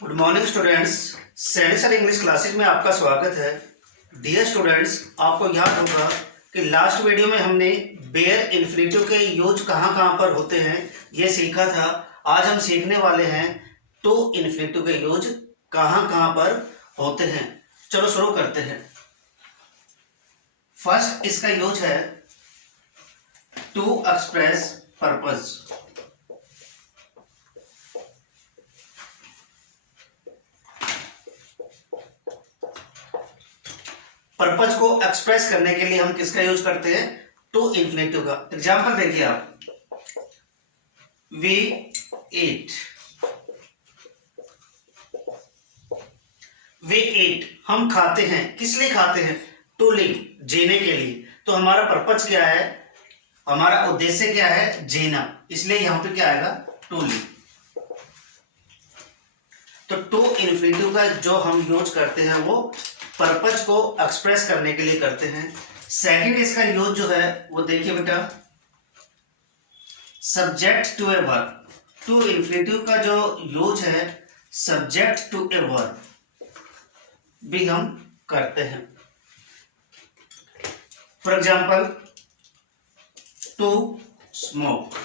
Good morning students. सैनिक English classes में आपका स्वागत है। डियर स्टूडेंट्स, आपको याद होगा कि लास्ट वीडियो में हमने बेयर इन्फिनेटिव के यूज कहाँ पर होते हैं ये सीखा था। आज हम सीखने वाले हैं टू इन्फिनेटिव के यूज कहाँ पर होते हैं। चलो शुरू करते हैं। फर्स्ट इसका यूज है टू एक्सप्रेस पर्पस। पर्पज को एक्सप्रेस करने के लिए हम किसका यूज करते हैं? टू इन्फिनेटिव का। एग्जांपल देखिए आप, वी ईट। वी ईट हम खाते हैं। किस लिए खाते हैं? टू लिव, जीने के लिए। तो हमारा पर्पज क्या है, हमारा उद्देश्य क्या है? जीना। इसलिए यहां पे क्या आएगा? To live. तो टू इन्फिनेटिव का जो हम यूज करते हैं वो पर्पज को एक्सप्रेस करने के लिए करते हैं। सेकंड इसका यूज जो है वो देखिए बेटा, subject to a verb. To infinitive का जो यूज है सब्जेक्ट टू ए वर्ब भी हम करते हैं। For example, to smoke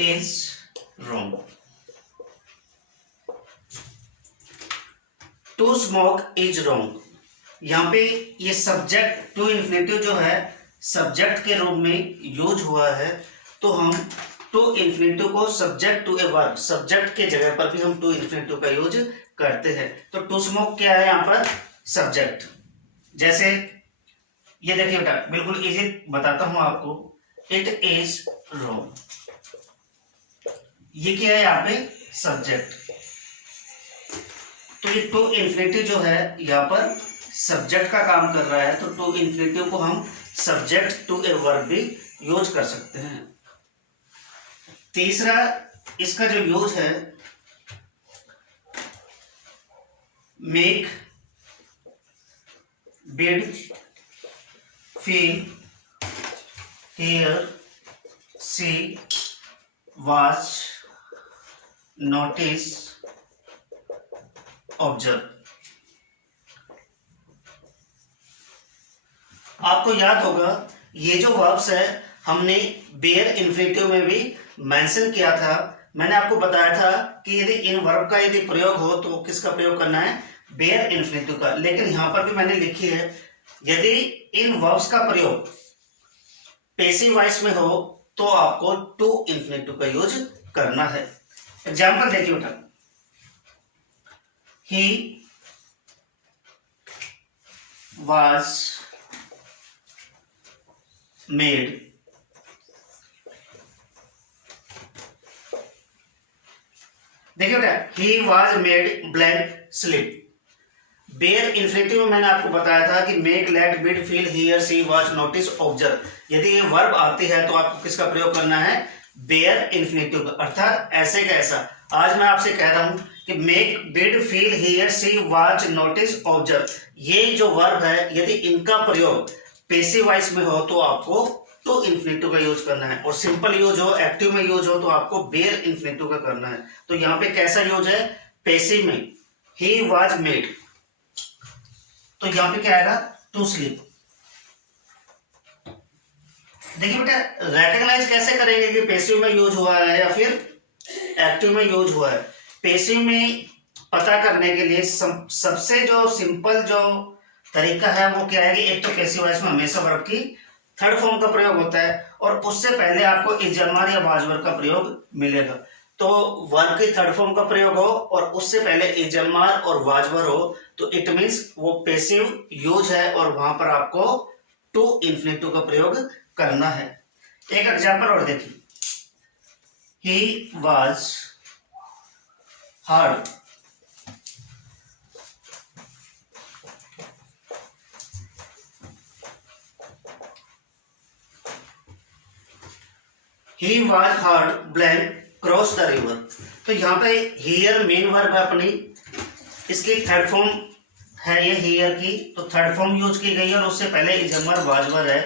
is wrong. To smoke is wrong, यहां पे ये सब्जेक्ट टू इन्फिनेटिव जो है सब्जेक्ट के रूप में यूज हुआ है। तो हम टू इन्फिनेटिव को subject to a verb, subject के जगह पर भी हम टू इन्फिनेटिव का यूज करते हैं। तो टू स्मोक क्या है? यहां पर सब्जेक्ट। जैसे ये देखिए बेटा, बिल्कुल इजी बताता हूं आपको, इट इज रॉन्ग। ये क्या है? यहाँ पे सब्जेक्ट। तो ये टू इन्फिनेटिव जो है यहाँ पर सब्जेक्ट का काम कर रहा है। तो टू इन्फिनेटिव को हम सब्जेक्ट टू ए वर्ब भी यूज कर सकते हैं। तीसरा इसका जो यूज है, make, bid, feel, hear, see, watch, notice, observe. आपको याद होगा ये जो वर्ब्स है हमने बेयर इन्फिनेटिव में भी मेंशन किया था। मैंने आपको बताया था कि यदि इन वर्ब का यदि प्रयोग हो तो किसका प्रयोग करना है? बेयर इन्फिनेटिव का। लेकिन यहां पर भी मैंने लिखी है, यदि इन वर्ब्स का प्रयोग पैसिव वॉइस में हो तो आपको टू इन्फिनेटिव का यूज करना है। एग्जाम्पल देखिए बेटा, he was made देखिए बेटा, he was made blank slip। Bare infinitive में मैंने आपको बताया था कि make, let, bid, feel, hear, see, watch, notice, observe. यदि ये वर्ब आती है तो आपको किसका प्रयोग करना है? बेयर इन्फिनेटिव का, अर्थात ऐसे का ऐसा। आज मैं आपसे कह रहा हूं कि make, bid, feel, hear, see, watch, notice, observe, ये जो वर्ब है यदि इनका प्रयोग पैसिव वॉइस में हो तो आपको टू इन्फिनेटिव का यूज करना है। और सिंपल यूज हो, एक्टिव में यूज हो तो आपको बेयर इन्फिनेटिव का करना है। तो यहाँ पे कैसा यूज है? पैसिव में ही वॉज मेड, तो यहाँ पे क्या आएगा? To sleep. देखिए बेटा, रेकग्नाइज कैसे करेंगे कि पैसिव में यूज हुआ है या फिर एक्टिव में यूज हुआ है? पैसिव में पता करने के लिए सबसे जो सिंपल जो तरीका है वो क्या है कि एक तो पैसिव वॉइस में हमेशा वर्ब की थर्ड फॉर्म का प्रयोग होता है और उससे पहले आपको इजमार या वाजवर का प्रयोग मिलेगा। तो वर्ब की थर्ड फॉर्म का प्रयोग हो और उससे पहले इजमार और वाजवर हो तो इट मीन्स वो पैसिव यूज है और वहां पर आपको टू इन्फिनेटिव का प्रयोग करना है। एक एग्जांपल और देखिए, he was hard he was hard blank cross the river. तो यहाँ पे हियर मेन वर्ब है अपनी, इसकी थर्ड फॉर्म है ये हियर की, तो थर्ड फॉर्म यूज की गई है और उससे पहले इजमर वाजवर है।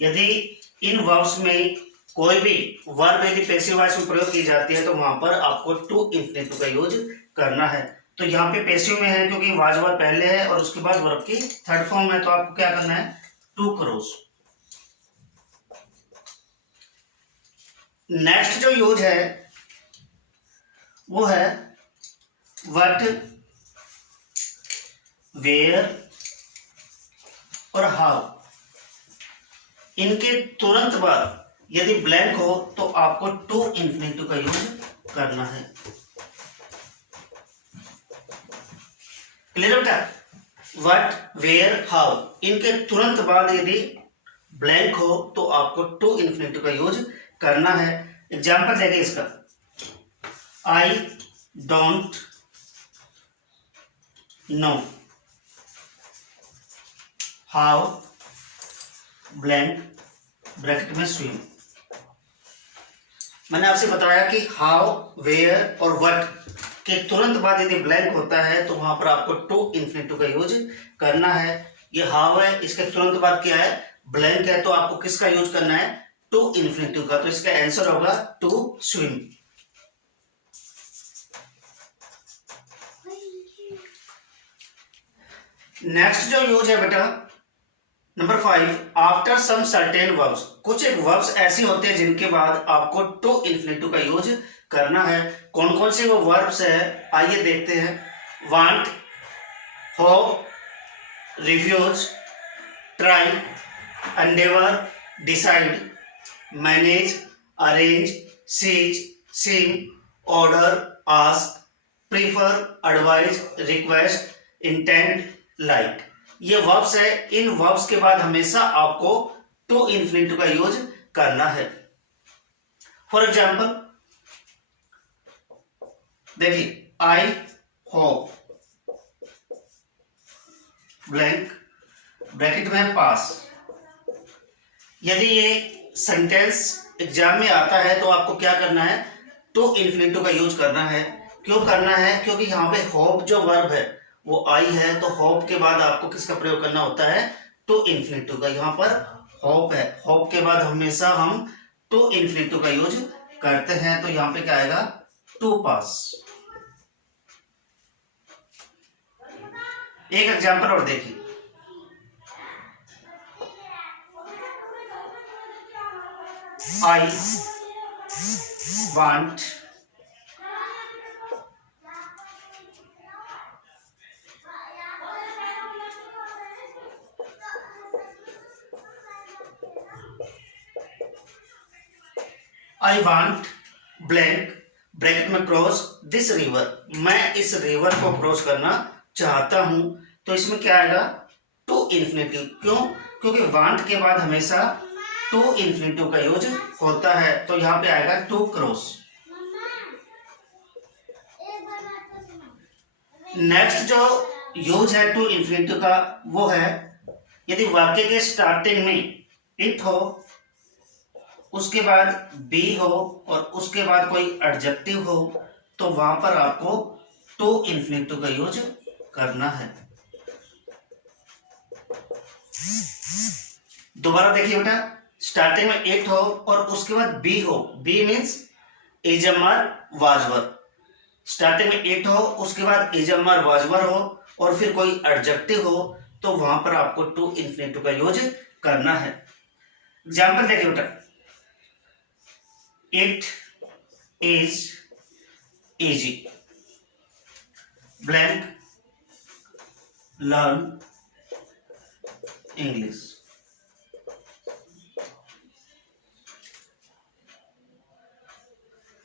यदि इन वर्ब्स में कोई भी वर्ब यदि पैसिव वॉइस में प्रयोग की जाती है तो वहां पर आपको टू इंफिनिटिव का यूज करना है। तो यहाँ पे पैसिव में है क्योंकि वाज वर्ब पहले है और उसके बाद वर्ब की थर्ड फॉर्म है, तो आपको क्या करना है, टू क्रॉस। नेक्स्ट जो यूज है वो है व्हाट, वेयर और हाउ। इनके तुरंत बाद यदि ब्लैंक हो तो आपको टू इंफिनिटिव का यूज करना है। क्लियर बेटा? व्हाट, वेयर, हाउ, इनके तुरंत बाद यदि ब्लैंक हो तो आपको टू इंफिनिटिव का यूज करना है। एग्जाम्पल देखिए इसका, I don't know how blank bracket में स्विम। मैंने आपसे बताया कि हाउ, वेयर और व्हाट के तुरंत बाद यदि ब्लैंक होता है तो वहां पर आपको टू इंफिनिटिव का यूज करना है। ये हाउ है, इसके तुरंत बाद क्या है, ब्लैंक है, तो आपको किसका यूज करना है, टू इंफिनिटिव का। तो इसका आंसर होगा टू स्विम। नेक्स्ट जो यूज है बेटा number 5, after some certain verbs. कुछ एक वर्ब्स ऐसे होते हैं जिनके बाद आपको टू इंफिनिटिव का यूज करना है। कौन कौन से वो वर्ब्स है, आइए देखते हैं। Want, hope, refuse, try, endeavour, decide, manage, arrange, cease, sing, order, ask, prefer, advise, request, intend, like. ये वर्ब्स है। इन वर्ब्स के बाद हमेशा आपको टू इंफिनिटिव का यूज करना है। फॉर एग्जाम्पल देखिए, आई होप ब्लैंक ब्रैकेट में पास। यदि ये सेंटेंस एग्जाम में आता है तो आपको क्या करना है, टू इंफिनिटिव का यूज करना है। क्यों करना है, क्योंकि यहाँ पे होप जो वर्ब है वो आई है, तो होप के बाद आपको किसका प्रयोग करना होता है, टू इंफिनिटिव का। यहाँ पर होप है, होप के बाद हमेशा हम टू इंफिनिटिव का यूज करते हैं। तो यहाँ पे क्या आएगा, टू पास। एक एग्जांपल और देखिए, I want I want blank bracket में क्रॉस दिस रिवर। मैं इस रिवर को क्रॉस करना चाहता हूं। तो इसमें क्या आएगा, टू इंफिनिटिव। क्यों, क्योंकि वांट के बाद हमेशा टू इंफिनिटिव का यूज होता है। तो यहां पे आएगा टू क्रॉस। नेक्स्ट जो यूज है टू इंफिनिटिव का वो है, यदि वाक्य के स्टार्टिंग में इट हो, उसके बाद बी हो और उसके बाद कोई एडजेक्टिव हो, तो वहां पर आपको टू इंफिनिटिव का यूज करना है। दोबारा देखिए बेटा, स्टार्टिंग में इट हो और उसके बाद बी हो, बी मीन्स इजमर वाजवर। स्टार्टिंग में इट हो, उसके बाद इजमर वाजवर हो और फिर कोई एडजेक्टिव हो, तो वहां पर आपको टू इंफिनिटिव का यूज करना है। एग्जाम्पल देखिए बेटा, it is easy blank learn English.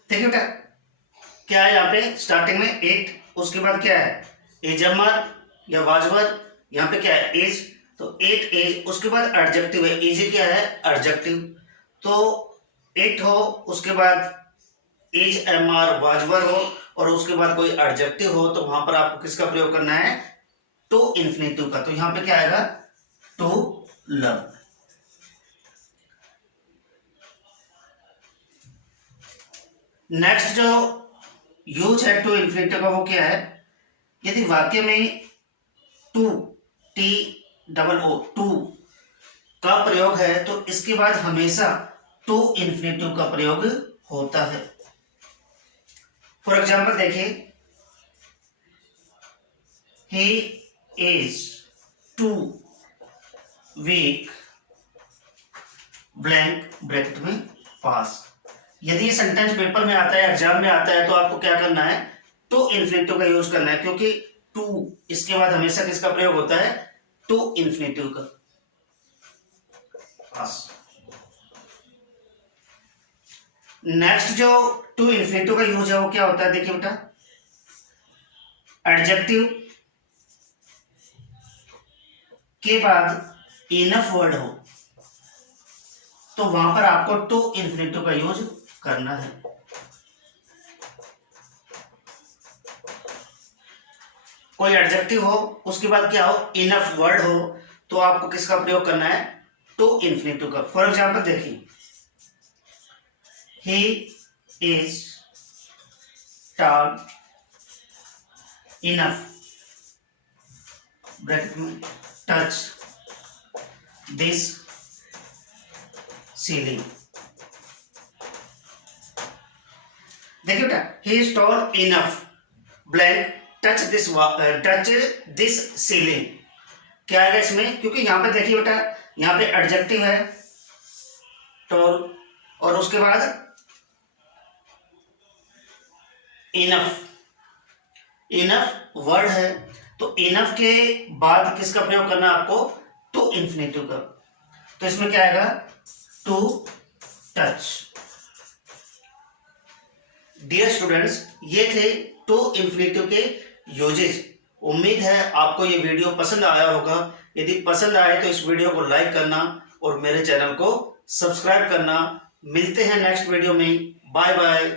देखिए बेटा, क्या है यहाँ पे, स्टार्टिंग में इट, उसके बाद क्या है, इजमर या वाजवर, यहाँ पे क्या है, इज। तो इट इज, उसके बाद एडजेक्टिव है, इजी क्या है, एडजेक्टिव। तो इट हो, उसके बाद इज एमआर वाजवर हो और उसके बाद कोई एडजेक्टिव हो, तो वहां पर आपको किसका प्रयोग करना है, टू इंफिनिटिव का। तो यहां पे क्या आएगा, टू लर्न। नेक्स्ट जो यूज है टू इंफिनिटिव का वो क्या है, यदि वाक्य में to, T double O, to का प्रयोग है तो इसके बाद हमेशा टू इन्फिनेटिव का प्रयोग होता है। फॉर एग्जाम्पल देखिए, he is too weak blank bracket में पास। यदि ये सेंटेंस पेपर में आता है, एग्जाम में आता है, तो आपको क्या करना है, टू इन्फिनेटिव का यूज करना है, क्योंकि टू इसके बाद हमेशा किसका प्रयोग होता है, टू इन्फिनेटिव का। पास। नेक्स्ट जो टू इन्फिनेटिव का यूज है वो क्या होता है, देखिए बेटा, एडजेक्टिव के बाद इनफ वर्ड हो तो वहां पर आपको टू इन्फिनेटिव का यूज करना है। कोई एडजेक्टिव हो, उसके बाद क्या हो, इनफ वर्ड हो, तो आपको किसका प्रयोग करना है, टू इन्फिनेटिव का। फॉर एग्जाम्पल देखिए, he is tall enough bracket में टच दिस सीलिंग। देखिए बेटा, he is tall enough blank touch this ceiling. क्या है इसमें, क्योंकि यहां पे देखिए बेटा, यहां पे एडजेक्टिव है टॉल और उसके बाद इनफ वर्ड है, तो इनफ के बाद किसका प्रयोग करना है आपको, टू इन्फिनेटिव का। तो इसमें क्या आएगा, टू टच। डियर स्टूडेंट्स, ये थे टू इन्फिनेटिव के यूजेस। उम्मीद है आपको ये वीडियो पसंद आया होगा। यदि पसंद आए तो इस वीडियो को लाइक करना और मेरे चैनल को सब्सक्राइब करना। मिलते हैं नेक्स्ट वीडियो में। Bye bye.